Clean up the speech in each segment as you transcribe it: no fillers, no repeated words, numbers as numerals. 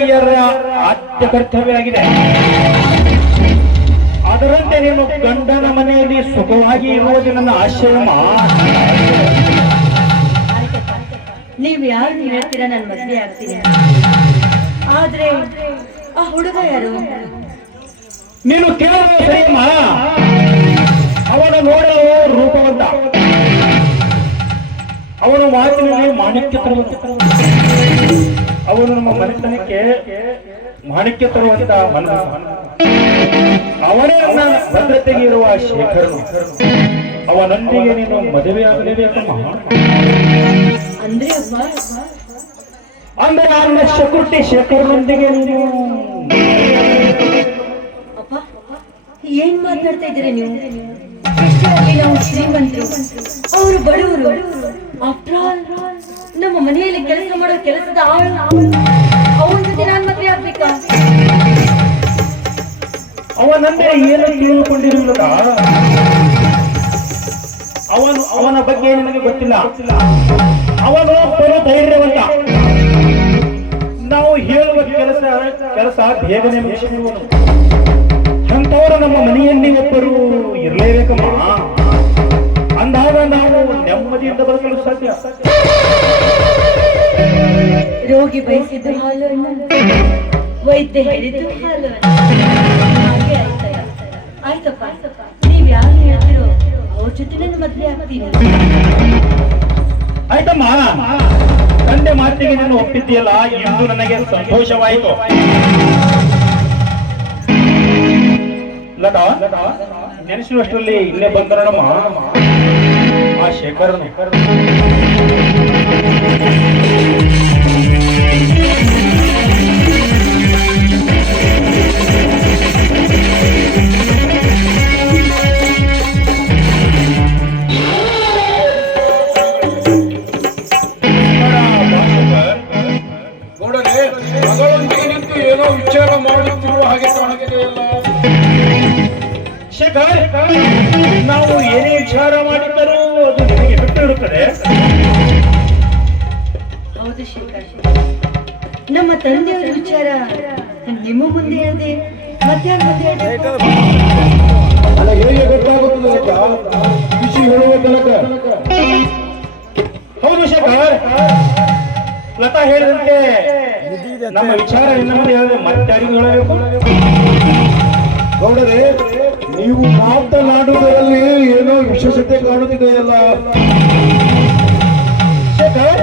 ತಾಯಿಯರ ಆದ್ಯ ಕರ್ತವ್ಯ ಆಗಿದೆ. ಅದರಂತೆ ನೀನು ಗಂಡನ ಮನೆಯಲ್ಲಿ ಸುಖವಾಗಿ ಇರುವುದು ನನ್ನ ಆಶಯ. ನೀವು ಯಾರು ಹೇಳ್ತೀರಾ ನಾನು ಮದುವೆ ಆಗ್ತೀನಿ, ಆದ್ರೆ ಆ ಹುಡುಗ ಯಾರು? ನೀನು ಕೇಳಲು ಸರಿಯಮ್ಮ. ಅವನು ನೋಡಲು ರೂಪವಂತ, ಅವನು ಮಾತಿನಲ್ಲಿ ಮಾಣಿಕ್ಯ ತರುವಂತ, ಅವನು ನಮ್ಮ ಮನೆತನಕ್ಕೆ ಮಾಣಿಕ್ಯ ತರುವಂತ ಅವನೇ ನನ್ನ ಭದ್ರತೆಗೆ ಇರುವ ಶೇಖರನು. ಅವನೊಂದಿಗೆ ನೀನು ಮದುವೆಯಾಗಲೇಬೇಕಮ್ಮ. ಅಂದ್ರೆ ಅಂದ್ರೆ ನನ್ನ ಸೆಕ್ಯೂರಿಟಿ ಶೇಖರನೊಂದಿಗೆ ನೀನು. ಅಪ್ಪ, ಏನ್ ಮಾತಾಡ್ತಾ ಇದ್ದೀರಾ ನೀವು? ನಾವು ಶ್ರೀಮಂತರು, ಅವರು ಬಡವರು. ಆಫ್ಟರ್ ಆಲ್ ನಮ್ಮ ಮನೆಯಲ್ಲಿ ಕೆಲಸ ಮಾಡೋ ಕೆಲಸದ ಅವನ ಜೊತೆ ನಾನು ಮದುವೆ ಆಗ್ಬೇಕಾ? ಅವನಂದ್ರೆ ಏನು ತಿಳಿದುಕೊಂಡಿರುವುದ? ಅವನ ಬಗ್ಗೆ ನನಗೆ ಗೊತ್ತಿಲ್ಲ. ಅವನು ಬರೋ ಧೈರ್ಯವಂತ. ನಾವು ಹೇಳುವ ಕೆಲಸ ಬೇಗನೆ ಮುಗಿಸಿರುವನು. ಅಂಥವರು ನಮ್ಮ ಮನೆಯಲ್ಲಿ ಒಬ್ಬರು ಇರಲೇಬೇಕಮ್ಮ. ಅಂದಾಗ ನಾವು ನೆಮ್ಮದಿಯಿಂದ ಬದುಕಲು ಸಾಧ್ಯ. ರೋಗಿ ಬಯಸಿದ್ದು ಹಾಲು, ವೈದ್ಯ ಹೇಳಿದ್ದು ಹಾಲು. ಹಾಗೆ ಆಯ್ತಪ್ಪ, ನೀವ್ ಯಾರು ಹೇಳ್ತಿರೋ ಅವ್ರ ಜೊತೆ ನನ್ನ ಮದ್ವೆ ಆಗ್ತೀನಿ. ಆಯ್ತಮ್ಮ, ತಂದೆ ಮಾತಿಗೆ ನೀನು ಒಪ್ಪಿದ್ದೀಯಲ್ಲ, ಇಂದು ನನಗೆ ಸಂತೋಷವಾಯಿತು. ಲತಾ, ನೆನೆಸುವಷ್ಟರಲ್ಲಿ ಇಲ್ಲೇ ಬಂದರಮ್ಮ ಆ ಶೇಖರನು. ಮಗಳೊಂದಿಗೆ ನಿಂತು ಏನೋ ವಿಚಾರ ಮಾಡುತ್ತಿರುವ ಹಾಗೆ ಕಾಣುತ್ತಿದೆಯಲ್ಲ. ಶೇಖರ್, ನಾವು ಏನೇ ವಿಚಾರ ಮಾಡಿದ್ದರೂ ಅದು ನಿಮಗೆ ಬಿಟ್ಟು ಇರುತ್ತದೆ. ಹೌದು ಶೇಖರ್, ನಮ್ಮ ತಂದೆಯವರ ವಿಚಾರ ನಿಮ್ಮ ಮುಂದೆ ಹೇಳಿದೆ, ಮಧ್ಯಾಹ್ನ ಅಲ್ಲ, ಹೇಗೆ ಗೊತ್ತಾಗುತ್ತದೆ ಖುಷಿ ಹೇಳುವ ತನಕ. ಹೌದು ಶೇಖರ್, ಲತಾ ಹೇಳಿದಂತೆ ನಮ್ಮ ವಿಚಾರ ಇನ್ನ ಮುಂದೆ ಹೇಳಿದ್ರೆ ಮತ್ತೆ ಯಾರಿಗೂ ಹೇಳಬೇಕು? ಗೌಡರೇ, ನೀವು ಮಾತನಾಡುವುದರಲ್ಲಿ ಏನೋ ವಿಶೇಷತೆ ಕಾಣುತ್ತಿದೆಯಲ್ಲ. ಶೇಖರ್,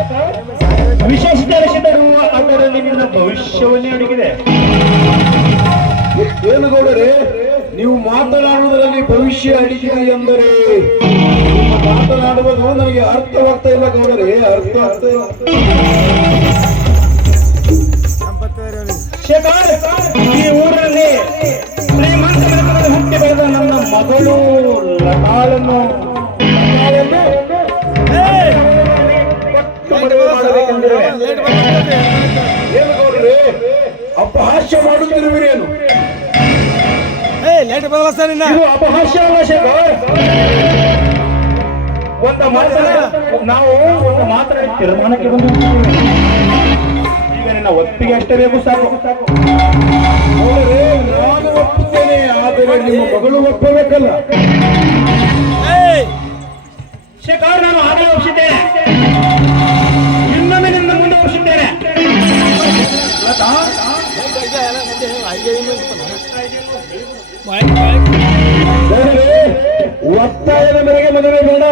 ವಿಶೇಷತೆ ಅನಿಸಿದರು ಅದರಲ್ಲಿ ನಿನ್ನ ಭವಿಷ್ಯವನ್ನೇ ಅಡಗಿದೆ. ಏನು ಗೌಡರೇ, ನೀವು ಮಾತನಾಡುವುದರಲ್ಲಿ ಭವಿಷ್ಯ ಅಡಗಿದೆ ಎಂದರೆ ನಿಮ್ಮ ಮಾತನಾಡುವುದು ನನಗೆ ಅರ್ಥವಾಗ್ತಾ ಇಲ್ಲ ಗೌಡರೇ, ಅರ್ಥವಾಗ್ತಾ ಇಲ್ಲ. ಶೇಖರ್, ಈ ಊರಲ್ಲಿ ಶ್ರೀಮಂತ ಮನೆತನದಲ್ಲಿ ಹುಟ್ಟಿ ಬೆಳೆದ ನನ್ನ ಮಗಳು ಲತಾಳನ್ನು ಏನು ಗೌಡರೇ, ಅಪಹಾಸ್ಯ ಮಾಡುತ್ತಿರುವಿರೇನು? ಇದು ಅಪಹಾಸ್ಯ ಅಲ್ಲ ಶೇಖರ್. ನಾವು ಒಂದು ಮಾತನಾಡಿ ತೀರ್ಮಾನಕ್ಕೆ ಬಂದಿದ್ದೀವಿ. ಈಗ ನಿನ್ನ ಒಪ್ಪಿಗೆ ಅಷ್ಟೇ ಬೇಕು, ಸಾಕು. ಗೌಡರೇ, ನಾನು ಒಪ್ಪುತ್ತೇನೆ, ಆದರೆ ನಿಮ್ಮ ಮಗಳು ಒಪ್ಪಬೇಕಲ್ಲ. ಶೇಖರ್, ನಾನು ಆಗಲೇ ಒಪ್ಪಿಸಿದ್ದೇನೆ, ಇನ್ನೊಮ್ಮೆ ನಿನ್ನ ಮುಂದೆ ಒಪ್ಪಿಸಿದ್ದೇನೆ. ಒತ್ತಾಯದ ಮೇರೆಗೆ ಮದುವೆ ಬೇಡ,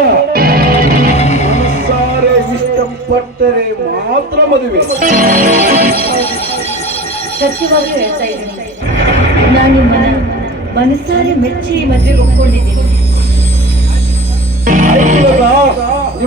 ಮನಸ್ಸಾರೆ ಇಷ್ಟಪಟ್ಟರೆ ಮಾತ್ರ ಮದುವೆ. ಸತ್ಯವಾಗಿ ಹೇಳ್ತಾ ಇದ್ದೀನಿ, ನಾನು ಮನಸ್ಸಾರೆ ಮೆಚ್ಚಿ ಮದುವೆಗೆ ಒಪ್ಕೊಂಡಿದ್ದೀನಿ. ಆಯ್ತು